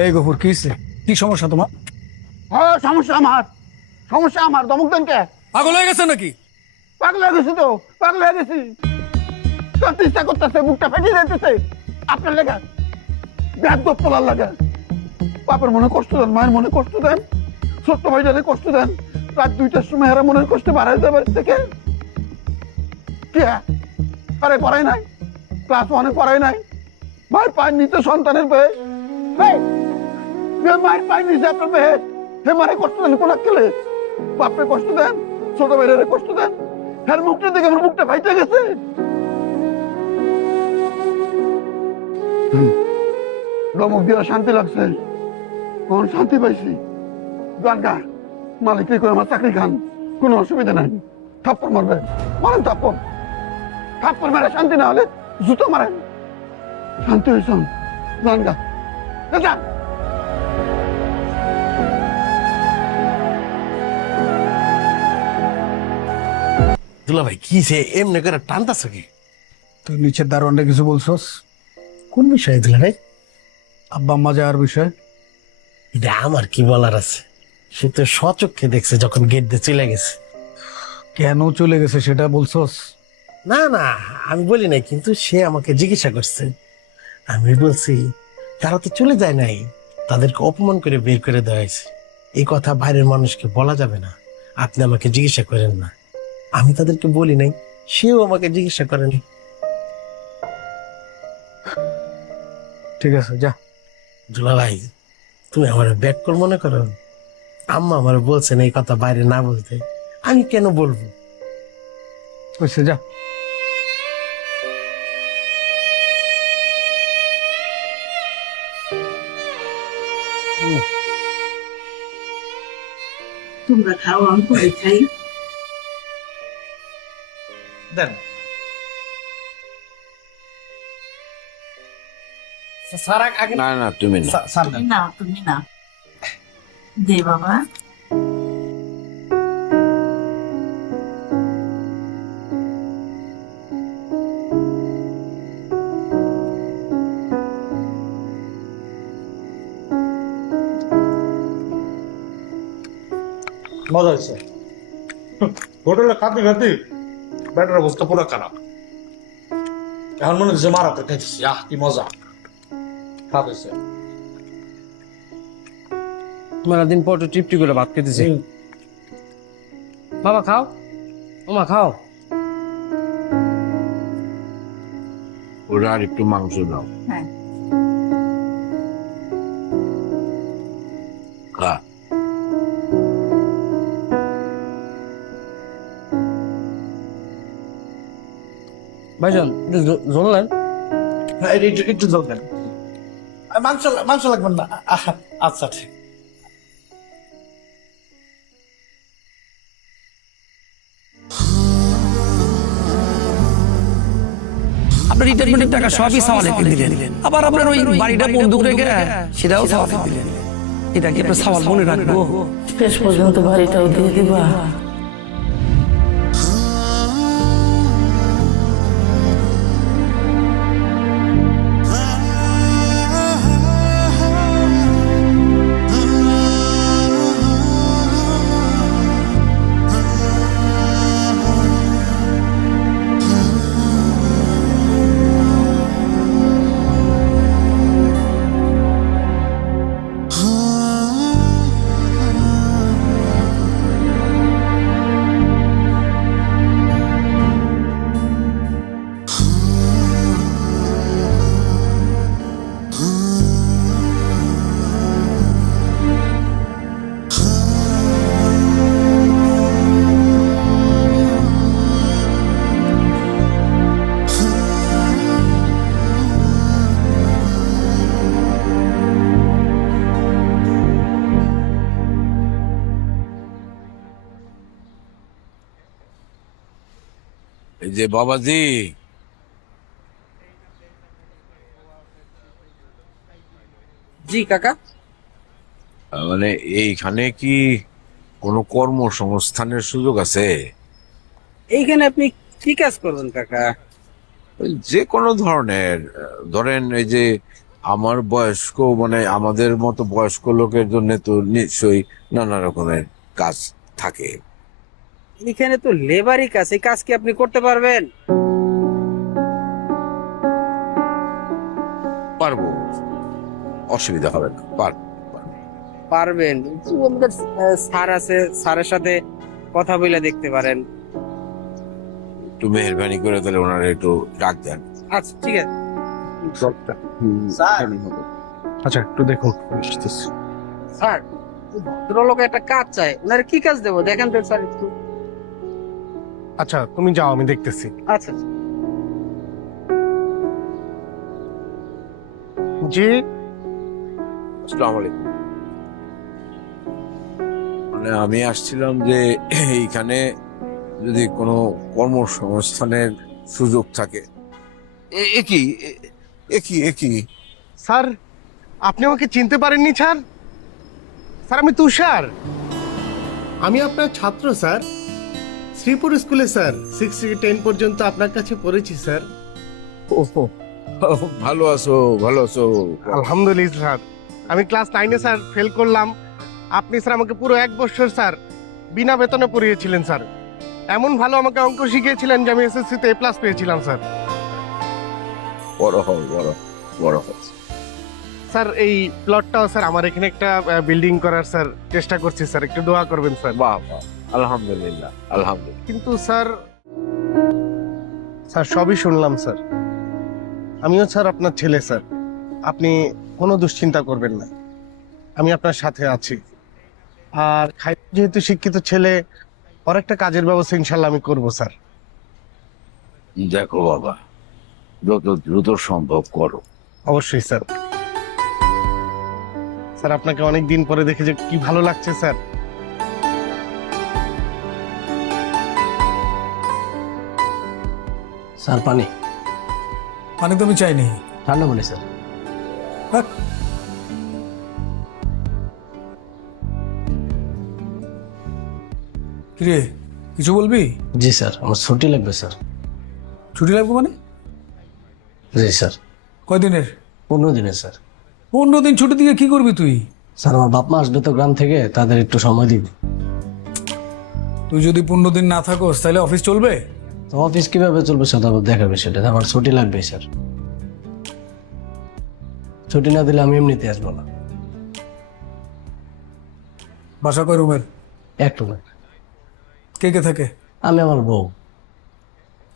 এই গফুর কিসে কি সমস্যা তোমার? হ্যাঁ সমস্যা আমার দমক দেন কে? পাগল হয়ে গেছে নাকি? পাগল হয়ে গেছি তো, পাগল হয়ে গেছি। তোর চেষ্টা করতেছে, বুকটা ফেটে যেতেছে আপনার লেখা, ব্যাধ পোলার লাগা। বাপের মনে কষ্ট দেন, মায়ের মনে কষ্ট দেন, ছোট্ট ভাইটারে কষ্ট দেন। রাত 2টার সময় এরা মনের কষ্ট বাড়াই দেয় বাড়ি থেকে। কে আরে পড়াই নাই, ক্লাস 1-এ পড়াই নাই। মায়ের পায়ের নিতে সন্তানের বেহেস, মায়ের পায়ের নিচে আপনার বেহেস। হে মারে কষ্ট দেন কোন খেলে, বাপরে কষ্ট দেন, ছোট ভাইটারে কষ্ট দেন। হ্যাঁ মুখটা দেখে আমার মুখটা ফাইটে গেছে। দমক দিয়ে শান্তি লাগছে, কোন শান্তি পাইছি। গানগা মালিককে করে আমার চাকরি খান, কোনো অসুবিধা নাই। থাপ্পড় মারবে, মারেন থাপ্পড়, থাপ্পড় মারে শান্তি না হলে জুতো মারেন। শান্তি হয়েছ গানগা যান। দুলা ভাই কি সে এমনি করে টানতাছ কি? তুই নিচের দারোয়ানটা কিছু বলছস? কোন বিষয়ে দুলা ভাই? আব্বা আম্মা যাওয়ার বিষয়। এটা আমার কি বলার আছে? সে তো স্বচক্ষে দেখছে যখন গেট দিয়ে চলে গেছে। কেন চলে গেছে সেটা বলছস? না না, আমি বলি নাই, কিন্তু সে আমাকে জিজ্ঞাসা করছে। আমি বলছি তারা তো চলে যায় নাই, তাদেরকে অপমান করে বের করে দেওয়া হয়েছে। এই কথা বাইরের মানুষকে বলা যাবে না, আপনি আমাকে জিজ্ঞাসা করেন না। আমি তাদেরকে বলি নাই, সেও আমাকে জিজ্ঞাসা করেনি। ঠিক আছে যা। দুলা ভাই, তুমি আমার ব্যাক কর মনে করো? আম্মা আমার বলছেন এই কথা বাইরে না বলতে, আমি কেন বলবো? হয়েছে যা। তোমরা খাও, আমি করে খাই। দেন স্যার আগে। না না তুমি না। স্যার তুমি না, তুমি না, দে বাবা। মজা হয়েছে। হোটেলে খাতে খাতে ব্যাটার অবস্থা পুরো খারাপ। এখন মনে হচ্ছে মারাতে খাইতেছি, আহ কি মজা খাতেছে। মেলা দিন পর তৃপ্তি করে ভাত খেতেছি। বাবা খাও, ওমা খাও। ওরা আর একটু মাংস দাও। হ্যাঁ। খা। ভাইজান একটু জল নেন। একটু জল দেন। মাংস মাংস লাগবে না। আচ্ছা ঠিক। আপনার রিটায়ারমেন্টের টাকা সবই সাওয়ালিকে দিলেন, আবার আপনার ওই বাড়িটা বন্দুক রেখে সেটাও সাওয়ালিক দিলেন। এটা কি আপনার সাওয়াল মনে রাখবো? শেষ পর্যন্ত বাড়িটাও দিয়ে দিবা। এই যে বাবাজি, জি কাকা। মানে এইখানে কি কোনো কর্মসংস্থানের সুযোগ আছে? এইখানে আপনি কি কাজ করবেন কাকা? ওই যে কোনো ধরনের, ধরেন এই যে আমার বয়স্ক মানে আমাদের মতো বয়স্ক লোকের জন্য তো নিশ্চয়ই নানা রকমের কাজ থাকে। এখানে তো লেবারই কাজ, এই কাজ কি আপনি করতে পারবেন? পারবো, অসুবিধা হবে না, পারবো। পারবেন, কিন্তু আমাদের স্যার আছে, স্যারের সাথে কথা বলে দেখতে পারেন। একটু মেহরবানি করে তাহলে ওনারা একটু ডাক দেন। আচ্ছা ঠিক আছে। আচ্ছা একটু দেখুন। স্যার, এই ভদ্রলোক একটা কাজ চায়, ওনার কি কাজ দেবো দেখেন তো স্যার একটু। আচ্ছা তুমি যাও, আমি দেখতেছি। আচ্ছা জি আসসালামু আলাইকুম। মানে আমি আসছিলাম যে এইখানে যদি কোনো কর্মসংস্থানের সুযোগ থাকে। একই স্যার, আপনি আমাকে চিনতে পারেননি স্যার? স্যার আমি তুষার, আমি আপনার ছাত্র স্যার, শ্রীপুর স্কুলে স্যার 6 থেকে 10 পর্যন্ত আপনার কাছে পড়েছি স্যার। ওহো, ভালো আছো, ভালো আছো। আলহামদুলিল্লাহ স্যার, আমি ক্লাস 9-এ স্যার ফেল করলাম। আপনি স্যার আমাকে পুরো 1 বছর স্যার বিনা বেতনে পড়িয়েছিলেন স্যার। এমন ভালো আমাকে অঙ্ক শিখিয়েছিলেন যে আমি এসএসসিতে A+ পেয়েছিলাম স্যার। বড় হও, বড় হও। স্যার এই প্লটটাও স্যার আমার এখানে একটা বিল্ডিং করার স্যার চেষ্টা করছি স্যার, একটু দোয়া করবেন স্যার। বাহ বাহ, আলহামদুলিল্লাহ আলহামদুলিল্লাহ। কিন্তু স্যার সবই শুনলাম স্যার, আমিও স্যার আপনার ছেলে স্যার, আপনি কোনো দুশ্চিন্তা করবেন না, আমি আপনার সাথে আছি। আর যেহেতু শিক্ষিত ছেলে, ওর একটা কাজের ব্যবস্থা ইনশাল্লাহ আমি করব স্যার। দেখো বাবা, যত দ্রুত সম্ভব করো। অবশ্যই স্যার। স্যার আপনাকে অনেক দিন পরে দেখে যে কি ভালো লাগছে স্যার। স্যার পানি পানি তো আমি চাইনি। ঠান্ডা পানি স্যার। হাক। কিরে, কিছু বলবি? জি স্যার, আমার ছুটি লাগবে স্যার। ছুটি লাগবে মানে? জি স্যার, কয়দিনের? 15 দিনের স্যার। 15 দিন ছুটি দিয়ে কি করবি তুই? স্যার আমার বাপ মা আসবে তো গ্রাম থেকে, তাদের একটু সময় দিব। তুই যদি 15 দিন না থাকোস তাহলে অফিস চলবে? তো অফিস কিভাবে চলবে সেটা আবার দেখাবে, সেটা আমার ছুটি লাগবে স্যার। ছুটি না দিলে আমি এমনিতে আসবো না। বাসা কয় রুমের? একটু না, কে কে থাকে? আমি আমার বউ।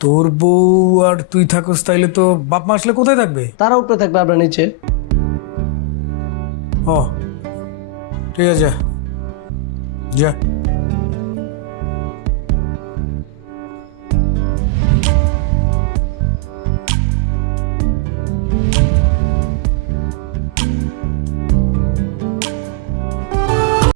তোর বউ আর তুই থাকোস, তাইলে তো বাপ মা আসলে কোথায় থাকবে? তারা উপরে থাকবে, আপনার নিচে। ও ঠিক আছে, যা যা।